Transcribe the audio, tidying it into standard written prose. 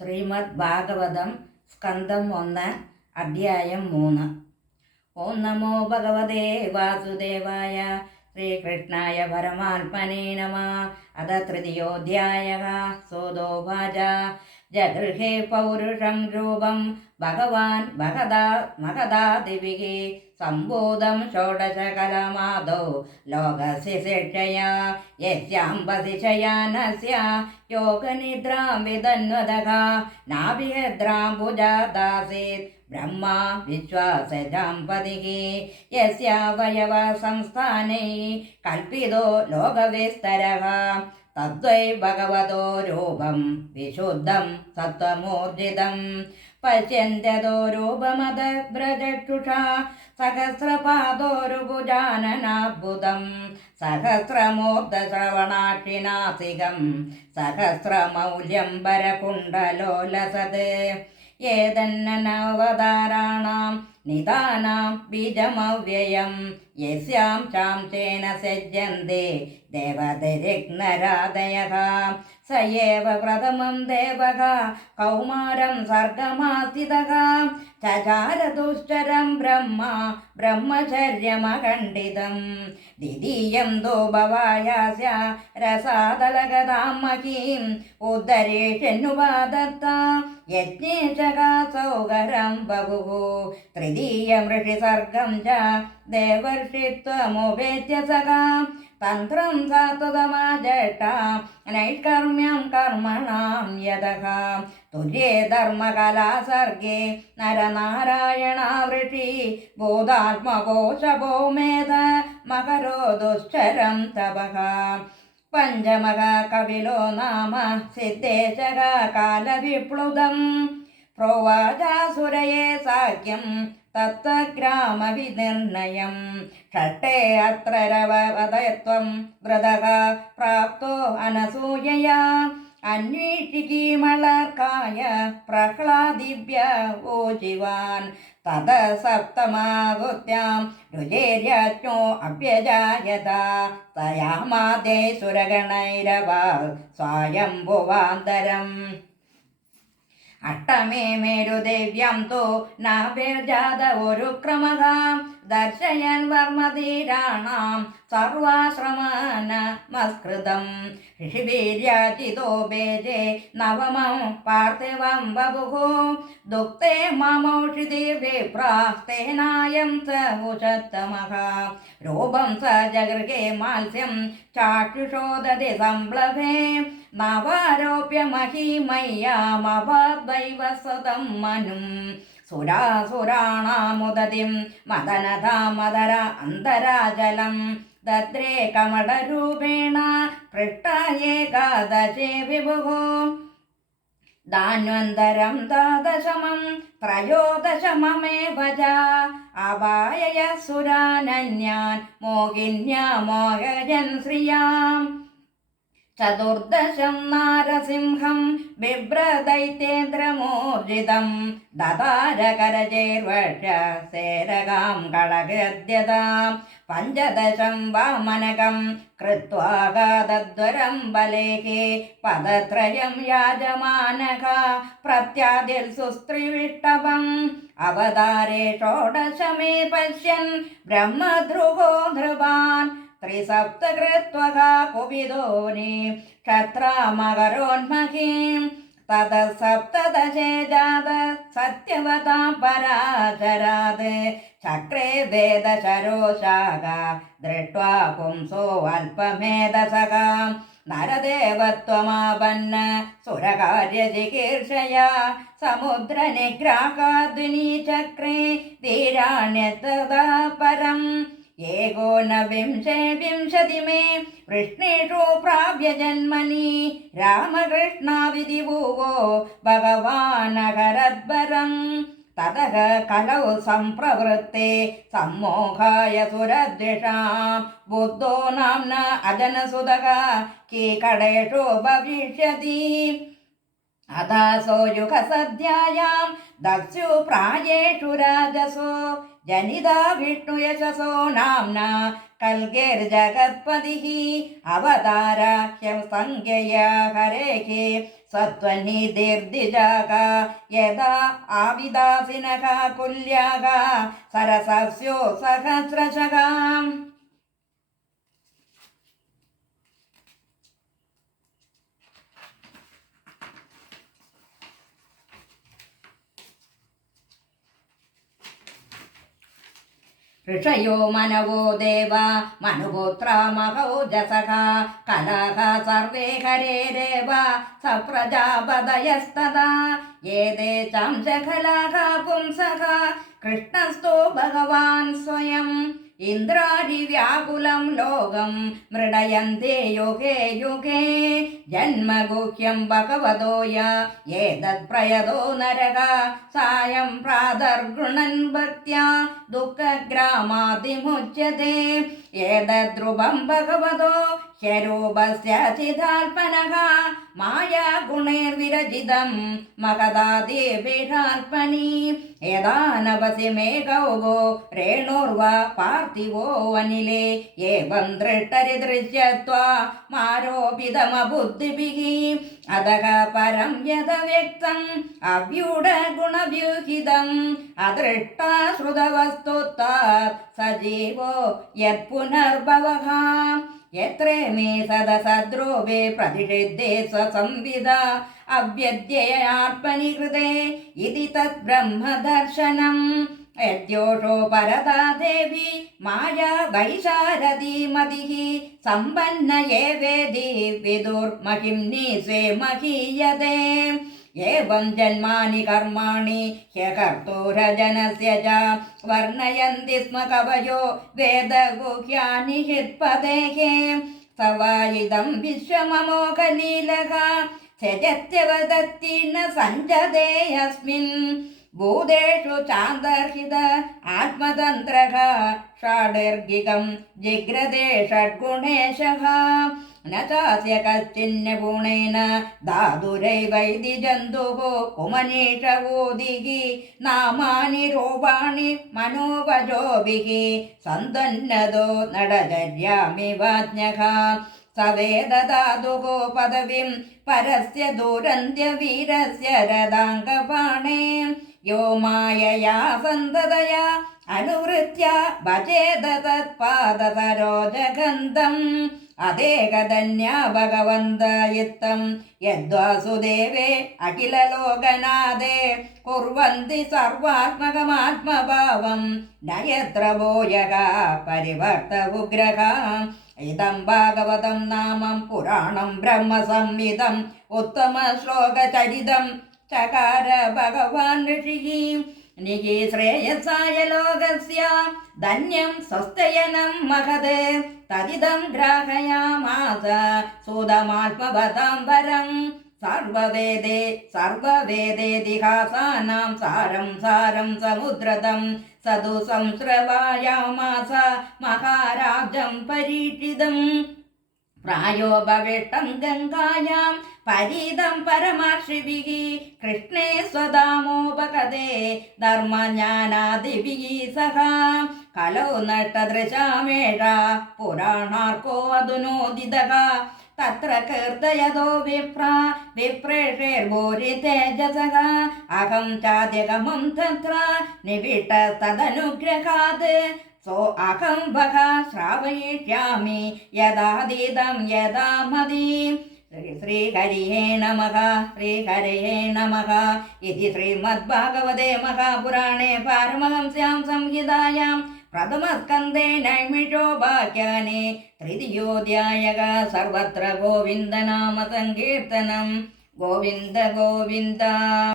ശ്രീമദ് ഭാഗവതം സ്കന്ധം 1 അധ്യായം 3. ഓം നമോ ഭഗവതേ വാസുദേവായ ശ്രീകൃഷ്ണായ പരമാത്മനേ നമഃ. അത തൃതീയോധ്യായഃ. സോദോവാച ജഗൃഹേ പൗരുഷം രൂപം ഭഗവാൻ മഹദാദിഭിः സംബോധം ഷോഡശകലമാദോ ലോകസ്യ ശിക്ഷയാ യസ്യാംബസി ശയാനസ്യ യോഗനിദ്രാം വിദന്വദഃ നാഭിഹദ്രാം ഭുജാദാസീത് ബ്രഹ്മാ വിശ്വാസജാംപതിഃ യസ്യാവയവ സംസ്ഥാനൈ കൽപ്പിതോ ലോകവിസ്തരഃ തദ്വൈ ഭഗവതോ രൂപം വിശുദ്ധം സത്വമൂർജിതം പശ്യന്ത്യതോ രൂപമദബ്രജക്ഷുഷാ സഹസ്രപാദോരുഭുജാനനാദ്ഭുതം സഹസ്രമൂർധശ്രവണാക്ഷിനാസികം സഹസ്രമൗല്യം വരകുണ്ഡലോലസത് ഏതന്നവതാരാണാം നിദാനാം ബീജമവ്യയം യസ്യാം ചാംചേന സജ്ജന്തെ ദേവതരിഗ്നരാദയഃ സ ഏവ പ്രഥമം ദേവഃ കൗമാരം സർഗമാസ്ഥിതഃ ചചാര ദുശ്ചരം ബ്രഹ്മചര്യമഖണ്ഡിതം ദ്വിതീയം തോ ഭവായാസ്യ രസാതലഗതാം മഹീം ഉദ്ധരേഷന്നുപാദത്ത യജ്ഞേശക സൗകരം ബഭുഃ തൃതീയം ഋഷിസർഗം ച ദേവർഷിത്വമുപേത്യ സഖാം തന്ത്രം സാത്വതമാജട്ട നൈഷ്കർമ്മ്യം കർമ്മണാം യതഃ തുര്യേ ധർമ്മകലാസർഗേ നരനാരായണാവൃഷി ബോധാത്മകോശഭോ മേധ മകരോ ദുശ്ചരം തപഃ പഞ്ചമഃ കപിലോ നാമ സിദ്ധേശക കാലവിപ്ലുതം പ്രോവാചാസുരയെ സാഖ്യം തത്വഗ്രാമവിനിർണയം ഷട്ടേ അത്ര രവവദയത്വം വൃതഃ പ്രാപ്തോ അനസൂയയാ അന്വേഷിക്കീമളർക്കായ പ്രഹ്ലാദിഭ്യ ഓജിവാൻ തത സപ്തമാഹുത്യാം രുചേര്യാജ്ഞോ അഭ്യജായത തയാമാദേ സുരഗണൈരവ സ്വായംഭുവാന്തരം അഷ്ടമേ മേരുദേവ്യം തോ നാഭിർജാത ഒരു ക്രമഃ ദർശയൻ വർമ്മധീരാണാം സർവാശ്രമനമസ്കൃതം ഋഷിവീര്യാജിതോ ബേജേ നവമം പാർത്ഥിവം ബഭുഃ ദുക്തേ മമൗഷിധി വിപ്രാസ്തേനായം സ ഉഷത്തമഃ രൂപം സ ജഗൃഹേ മാത്സ്യം ചാക്ഷുഷോദതി സംപ്ലവേ നവാരോപ്യ മഹിമയ്യാമവദ്വൈവസതം മനും സുരാസുരാണാമുദതിം മദനധാമദര അന്തരാജലം ദദ്രേ കമടരൂപേണ പൃഷ്ഠയേകാദശേ വിഭുഃ ധാന്വന്തരം ദ്വാദശമം ത്രയോദശമമേവ ച അപായയ സുരാനന്യാൻ മോഹിന്യാ മോഹയൻ ശ്രിയാം ചതുർദശം നാരസിംഹം ബിഭ്രദൈത്യേന്ദ്രമൂർജിതം ദദാരകരജൈർവക്ഷ സേരകാം കളഗദ്യതാം പഞ്ചദശം വാമനകം കൃത്വാഗാദദ്വരം ബലേഹേ പദത്രയം യാജമാനഃ പ്രത്യാദിൽ സുസ്ത്രിവിഷ്ടവം അവതാരേ ഷോഡശമേ പശ്യൻ ബ്രഹ്മദ്രുഹോ ധൃവാൻ ത്രിസപ്തകൃത്വഃ കുപിതോനി ക്ഷത്രാമകരോന്മഹീം തത സപ്തദശേ ജാത സത്യവതാം പരാചരാത് ചക്രേ വേദശരോശാഖ ദൃഷ്ട്വാ പുംസോ അല്പമേധസഃ നരദേവത്വമാപന്ന സുരകാര്യചികീർഷയാ സമുദ്രനിഗ്രാഹാദ്വിനീ ചക്രേ ധീരാണ്യതഥാ പരം ഏകോനവിംശേ വിംശതിമേ വൃഷ്ണേഷു പ്രാപ്യ ജന്മനി രാമകൃഷ്ണാവിധിഭൂവോ ഭഗവാനഹരദ്വരം തതഃ കലൗ സംപ്രവൃത്തെ സമ്മോഹായ സുരദ്വിഷാം ബുദ്ധോ നാംന അജനസുതഃ കീകടേഷു ഭവിഷ്യതി अदासो युगसद्यायां दस्यु प्रायेषु राजसो जनिता विष्णुयशसो नाम्ना कल्गैर्जगत्पतिः अवताराख्यं संज्ञया हरेः सत्त्वनिधिर्दिजाः यदा आविदासिनः कुल्याः सरसस्यो सहस्रशः ऋषयो मनवो देवा मनुपुत्रा महौजसः कलाः सर्वे हरेरेव सप्रजापदयस्तदा एते चांशकलाः पुंसः कृष्णस्तु भगवान् स्वयम् इन्द्रादिव्याकुलं लोकं मृडयन्ते युगे युगे जन्मगुह्यं भगवतो य एतत्प्रयतो नरः सायं प्रातर्गृणन् भक्त्या दुःखग्रामादिमुच्यते एतद्ध्रुवं भगवतो ह्यरूपस्य चिदाल्पनः मायागुणैर्विरचितं महदादिभिराल्पनी यदा नभसि मे गौगो रेणुर्वा पार्थिवो अनिले एवं दृष्टरिदृश्यत्वा मारोपितमबुद्धिभिः अतः परं यदव्यक्तम् अव्यूढगुणव्यूहितम् अदृष्टा श्रुतवस्तुत्वात् सजीवो यत्पुनर्भवः यत्र मे सदसद्रूपे प्रतिषिद्धे स्वसंविदा अव्यद्ययात्मनि कृते इति तद्ब्रह्मदर्शनम् यद्योषो परदा देवी माया वैशारदी मतिः सम्पन्न एवेदि विदुर्महिम्नि स्वे महीयते एवं जन्मानि कर्माणि ह्यकर्तुरजनस्य च वर्णयन्ति स्म कवयो वेदगुह्यानि हित्पदेः स वा इदं विश्वममोघलीलः त्यजत्यवदत्ति न सञ्जते अस्मिन् भूतेषु चान्तर्हित आत्मतन्त्रः षाडर्गिकं जिग्रते षड्गुणेशः न चास्य कश्चिन्नगुणेन धातुरैवैति जन्तुः कुमनीषवोदिः नामानि रूपाणि मनोवचोभिः सन्तन्नतो नडचर्यामिवाज्ञः स वेदधातुः पदवीं परस्य दूरन्त्यवीरस्य रदाङ्गपाणे यो मायया सन्ततया अनुवृत्य भजेत तत्पादसरोजगन्धम् अदेकधन्या भगवन्तयुक्तं यद्वासुदेवे अखिललोकनाथे कुर्वन्ति सर्वात्मकमात्मभावं न यत्र भूयः परिवर्त उग्रः इदं भागवतं नामं पुराणं ब्रह्मसंहितम् उत्तमश्लोकचरितं चकार भगवान् ऋषिः निजि श्रेयसाय लोकस्य धन्यं स्वस्त्ययनं महत् तदिदं ग्राहयामास सुदमात्मवतां वरं सर्ववेदेतिहासानां सारं समुद्रतं सदु संश्रवायामास महाराजं परीक्षितम् प्रायो भविष्टं गङ्गायां परीदं परमर्षिभिः कृष्णे स्वधामोपगते धर्मज्ञानादिभिः सह कलौ नष्टदृशामेषा पुराणार्को अधुनोदितः तत्र कीर्तयतो विप्रेषेर्भूरि तेजसः अहं चाद्यगमं तत्र निविष्टस्तदनुग्रहात् सो अहं भग श्रावयिष्यामि यदाधीतं यदा मदी श्रीहरिये नमः श्रीहरये नमः इति श्रीमद्भागवते महापुराणे पारमहंस्यां संहितायां प्रथमस्कन्धे नैमिषोपाख्याने तृतीयोऽध्यायः सर्वत्र गोविन्दनामसङ्कीर्तनं गोविन्द गोविन्द।